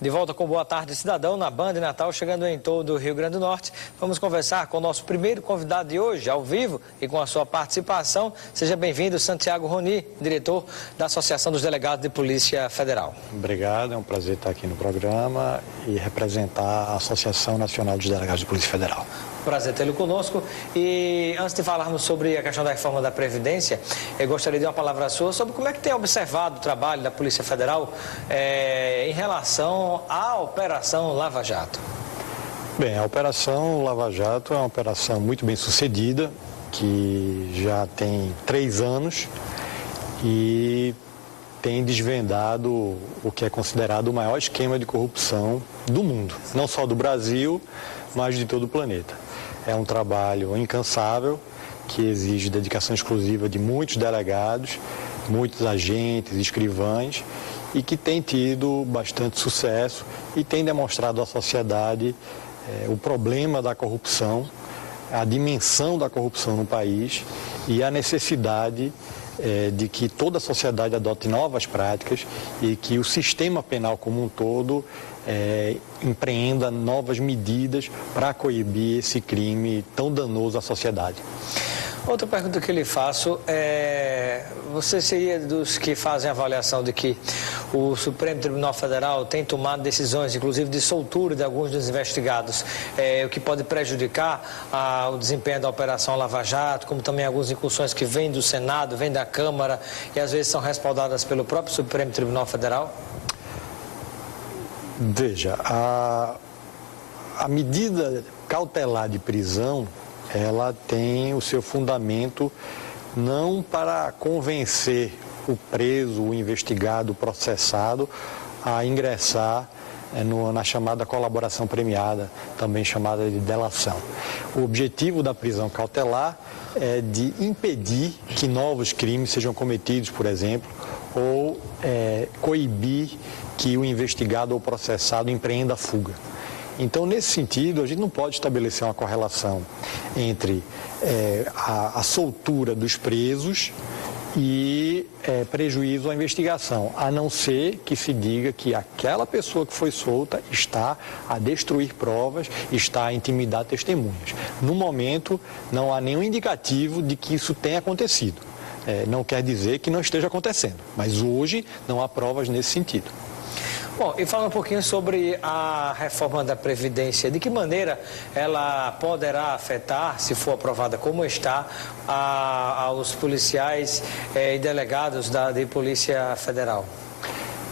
De volta com Boa Tarde Cidadão na Band Natal, chegando em todo o Rio Grande do Norte. Vamos conversar com o nosso primeiro convidado de hoje, ao vivo, e com a sua participação. Seja bem-vindo, Santiago Roni, diretor da Associação dos Delegados de Polícia Federal. Obrigado, é um prazer estar aqui no programa e representar a Associação Nacional dos Delegados de Polícia Federal. Prazer tê-lo conosco. E antes de falarmos sobre a questão da reforma da Previdência, eu gostaria de uma palavra sua sobre como é que tem observado o trabalho da Polícia Federal em relação à Operação Lava Jato. Bem, a Operação Lava Jato é uma operação muito bem sucedida, que já tem 3 anos e tem desvendado o que é considerado o maior esquema de corrupção do mundo, não só do Brasil, mas de todo o planeta. É um trabalho incansável, que exige dedicação exclusiva de muitos delegados, muitos agentes, escrivães, e que tem tido bastante sucesso e tem demonstrado à sociedade o problema da corrupção, a dimensão da corrupção no país e a necessidade de que toda a sociedade adote novas práticas e que o sistema penal como um todo empreenda novas medidas para coibir esse crime tão danoso à sociedade. Outra pergunta que eu lhe faço é: você seria dos que fazem a avaliação de que o Supremo Tribunal Federal tem tomado decisões, inclusive de soltura de alguns dos investigados, o que pode prejudicar o desempenho da Operação Lava Jato, como também algumas incursões que vêm do Senado, vêm da Câmara e às vezes são respaldadas pelo próprio Supremo Tribunal Federal? Veja, a medida cautelar de prisão, ela tem o seu fundamento não para convencer o preso, o investigado, o processado a ingressar na chamada colaboração premiada, também chamada de delação. O objetivo da prisão cautelar é de impedir que novos crimes sejam cometidos, por exemplo, ou coibir que o investigado ou processado empreenda a fuga. Então, nesse sentido, a gente não pode estabelecer uma correlação entre a soltura dos presos e prejuízo à investigação, a não ser que se diga que aquela pessoa que foi solta está a destruir provas, está a intimidar testemunhas. No momento, não há nenhum indicativo de que isso tenha acontecido. Não quer dizer que não esteja acontecendo, mas hoje não há provas nesse sentido. Bom, e falando um pouquinho sobre a reforma da Previdência, de que maneira ela poderá afetar, se for aprovada como está, aos policiais e delegados de Polícia Federal?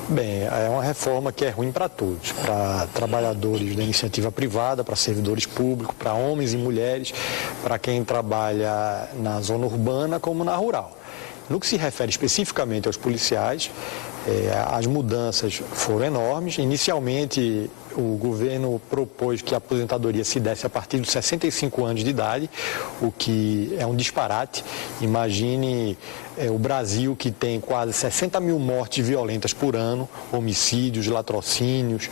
Bem, é uma reforma que é ruim para todos, para trabalhadores da iniciativa privada, para servidores públicos, para homens e mulheres, para quem trabalha na zona urbana como na rural. No que se refere especificamente aos policiais, as mudanças foram enormes. Inicialmente, o governo propôs que a aposentadoria se desse a partir dos 65 anos de idade, o que é um disparate. Imagine o Brasil, que tem quase 60 mil mortes violentas por ano, homicídios, latrocínios.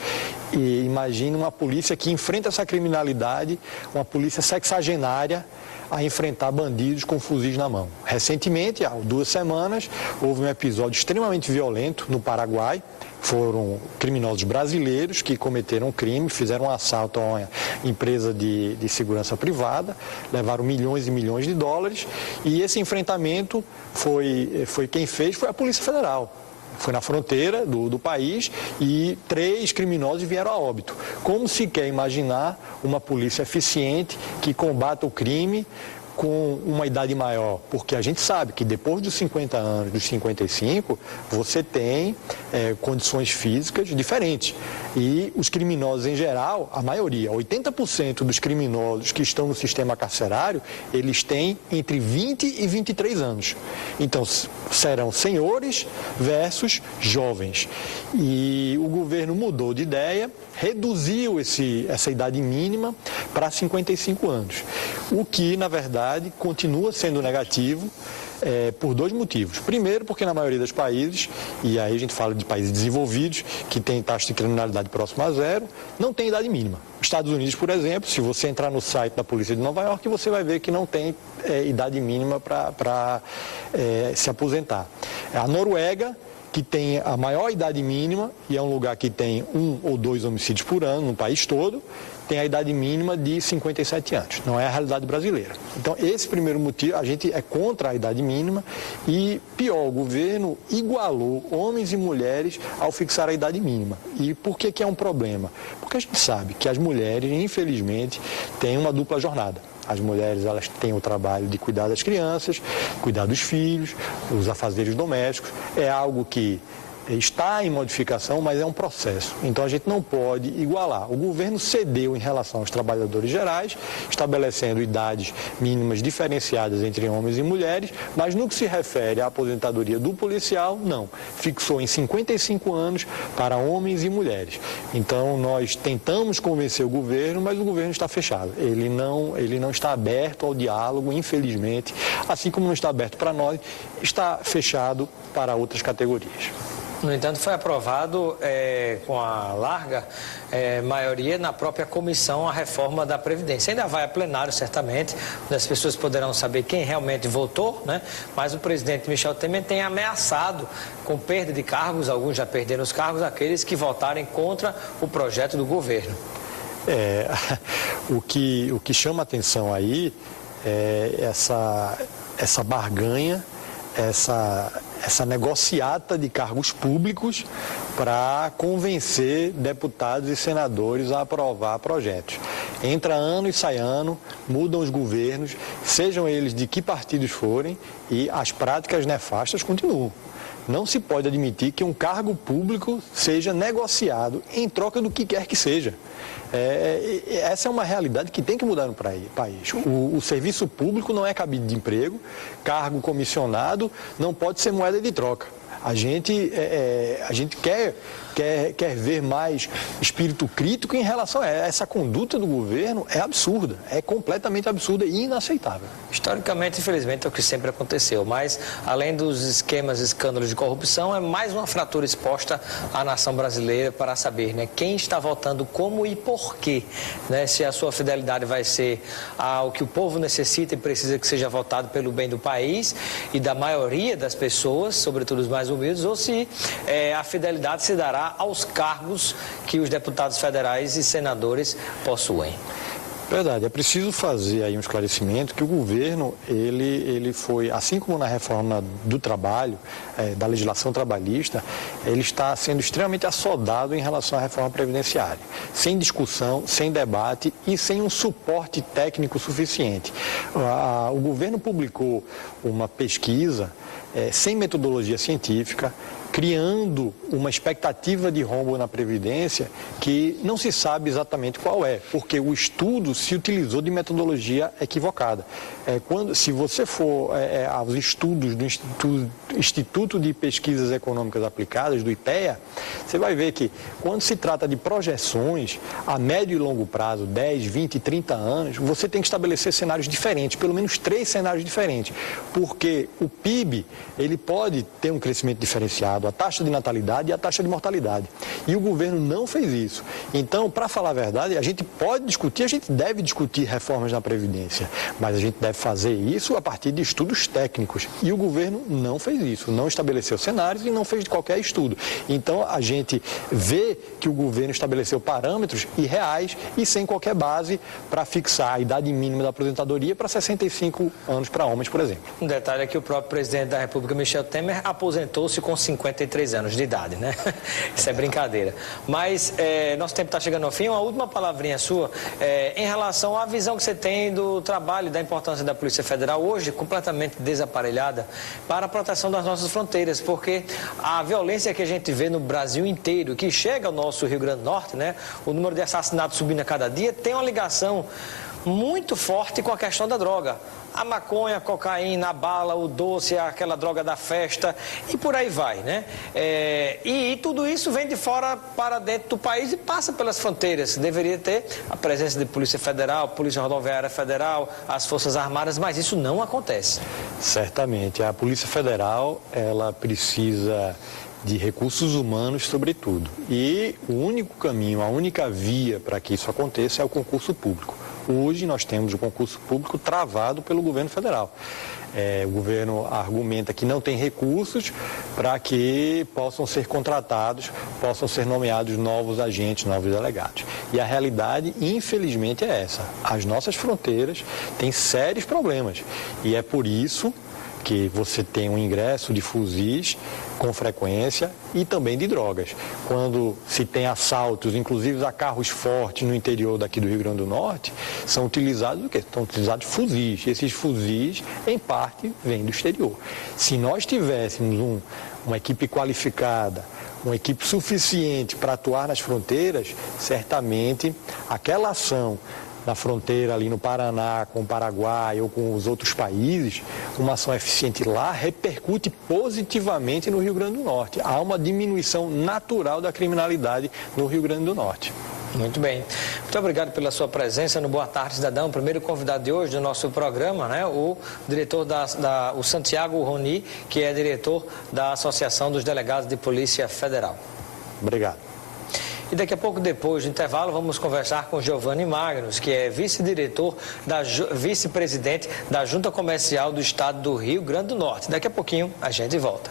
E imagine uma polícia que enfrenta essa criminalidade, uma polícia sexagenária, a enfrentar bandidos com fuzis na mão. Recentemente, há 2 semanas, houve um episódio extremamente violento no Paraguai. Foram criminosos brasileiros que cometeram crime, fizeram um assalto a uma empresa de segurança privada, levaram milhões e milhões de dólares, e esse enfrentamento quem fez foi a Polícia Federal. Foi na fronteira do país e 3 criminosos vieram a óbito. Como se quer imaginar uma polícia eficiente que combata o crime com uma idade maior? Porque a gente sabe que depois dos 50 anos, dos 55, você tem condições físicas diferentes. E os criminosos em geral, a maioria, 80% dos criminosos que estão no sistema carcerário, eles têm entre 20 e 23 anos. Então, serão senhores versus jovens. E o governo mudou de ideia, reduziu essa idade mínima para 55 anos. O que, na verdade, continua sendo negativo, por 2 motivos. Primeiro, porque na maioria dos países, e aí a gente fala de países desenvolvidos, que tem taxa de criminalidade próxima a 0, não tem idade mínima. Estados Unidos, por exemplo, se você entrar no site da Polícia de Nova York, você vai ver que não tem idade mínima para se aposentar. A Noruega que tem a maior idade mínima, e é um lugar que tem 1 ou 2 homicídios por ano no país todo, tem a idade mínima de 57 anos. Não é a realidade brasileira. Então, esse primeiro motivo, a gente é contra a idade mínima e, pior, o governo igualou homens e mulheres ao fixar a idade mínima. E por que que é um problema? Porque a gente sabe que as mulheres, infelizmente, têm uma dupla jornada. As mulheres, elas têm o trabalho de cuidar das crianças, cuidar dos filhos, os afazeres domésticos. É algo que está em modificação, mas é um processo. Então a gente não pode igualar. O governo cedeu em relação aos trabalhadores gerais, estabelecendo idades mínimas diferenciadas entre homens e mulheres, mas no que se refere à aposentadoria do policial, não. Fixou em 55 anos para homens e mulheres. Então nós tentamos convencer o governo, mas o governo está fechado. Ele não está aberto ao diálogo, infelizmente, assim como não está aberto para nós, está fechado para outras categorias. No entanto, foi aprovado com a larga maioria na própria comissão a reforma da Previdência. Ainda vai a plenário, certamente, onde as pessoas poderão saber quem realmente votou, né? Mas o presidente Michel Temer tem ameaçado com perda de cargos, alguns já perderam os cargos, aqueles que votarem contra o projeto do governo. O que chama atenção aí é essa barganha, essa negociata de cargos públicos para convencer deputados e senadores a aprovar projetos. Entra ano e sai ano, mudam os governos, sejam eles de que partidos forem, e as práticas nefastas continuam. Não se pode admitir que um cargo público seja negociado em troca do que quer que seja. Essa é uma realidade que tem que mudar no país. O serviço público não é cabide de emprego, cargo comissionado não pode ser moeda de troca. A gente quer ver mais espírito crítico em relação a essa conduta do governo. É absurda, é completamente absurda e inaceitável. Historicamente, infelizmente, é o que sempre aconteceu, mas além dos esquemas e escândalos de corrupção, é mais uma fratura exposta à nação brasileira para saber, né, quem está votando como e por quê, né, se a sua fidelidade vai ser ao que o povo necessita e precisa que seja votado pelo bem do país e da maioria das pessoas, sobretudo os mais humildes, ou se a fidelidade se dará aos cargos que os deputados federais e senadores possuem. Verdade, é preciso fazer aí um esclarecimento que o governo, ele foi, assim como na reforma do trabalho, da legislação trabalhista, ele está sendo extremamente assodado em relação à reforma previdenciária, sem discussão, sem debate e sem um suporte técnico suficiente. O governo publicou uma pesquisa sem metodologia científica, criando uma expectativa de rombo na Previdência que não se sabe exatamente qual é, porque o estudo se utilizou de metodologia equivocada. Se você for aos estudos do Instituto de Pesquisas Econômicas Aplicadas, do IPEA, você vai ver que quando se trata de projeções a médio e longo prazo, 10, 20, 30 anos, você tem que estabelecer cenários diferentes, pelo menos 3 cenários diferentes, porque o PIB, ele pode ter um crescimento diferenciado, a taxa de natalidade e a taxa de mortalidade. E o governo não fez isso. Então, para falar a verdade, a gente pode discutir, a gente deve discutir reformas na Previdência, mas a gente deve fazer isso a partir de estudos técnicos. E o governo não fez isso, não estabeleceu cenários e não fez qualquer estudo. Então, a gente vê que o governo estabeleceu parâmetros irreais e sem qualquer base para fixar a idade mínima da aposentadoria para 65 anos para homens, por exemplo. Um detalhe é que o próprio presidente da República, Michel Temer, aposentou-se com 53 anos de idade, né? Isso é brincadeira. Mas nosso tempo está chegando ao fim. Uma última palavrinha sua em relação à visão que você tem do trabalho e da importância da Polícia Federal, hoje completamente desaparelhada, para a proteção das nossas fronteiras, porque a violência que a gente vê no Brasil inteiro, que chega ao nosso Rio Grande do Norte, né? O número de assassinatos subindo a cada dia, tem uma ligação muito forte com a questão da droga. A maconha, a cocaína, a bala, o doce, aquela droga da festa e por aí vai, né? E tudo isso vem de fora para dentro do país e passa pelas fronteiras. Deveria ter a presença de Polícia Federal, Polícia Rodoviária Federal, as Forças Armadas, mas isso não acontece. Certamente. A Polícia Federal, ela precisa de recursos humanos, sobretudo. E o único caminho, a única via para que isso aconteça é o concurso público. Hoje nós temos o concurso público travado pelo governo federal. O governo argumenta que não tem recursos para que possam ser contratados, possam ser nomeados novos agentes, novos delegados. E a realidade, infelizmente, é essa. As nossas fronteiras têm sérios problemas. E é por isso que você tem um ingresso de fuzis com frequência e também de drogas. Quando se tem assaltos, inclusive a carros fortes no interior daqui do Rio Grande do Norte, são utilizados o quê? São utilizados fuzis. E esses fuzis, em parte, vêm do exterior. Se nós tivéssemos uma equipe qualificada, uma equipe suficiente para atuar nas fronteiras, certamente aquela ação na fronteira ali no Paraná, com o Paraguai ou com os outros países, uma ação eficiente lá repercute positivamente no Rio Grande do Norte. Há uma diminuição natural da criminalidade no Rio Grande do Norte. Muito bem. Muito obrigado pela sua presença no Boa Tarde, Cidadão. O primeiro convidado de hoje do nosso programa, né, o diretor o Santiago Roni, que é diretor da Associação dos Delegados de Polícia Federal. Obrigado. E daqui a pouco, depois do intervalo, vamos conversar com Giovanni Magnus, que é vice-presidente da Junta Comercial do Estado do Rio Grande do Norte. Daqui a pouquinho a gente volta.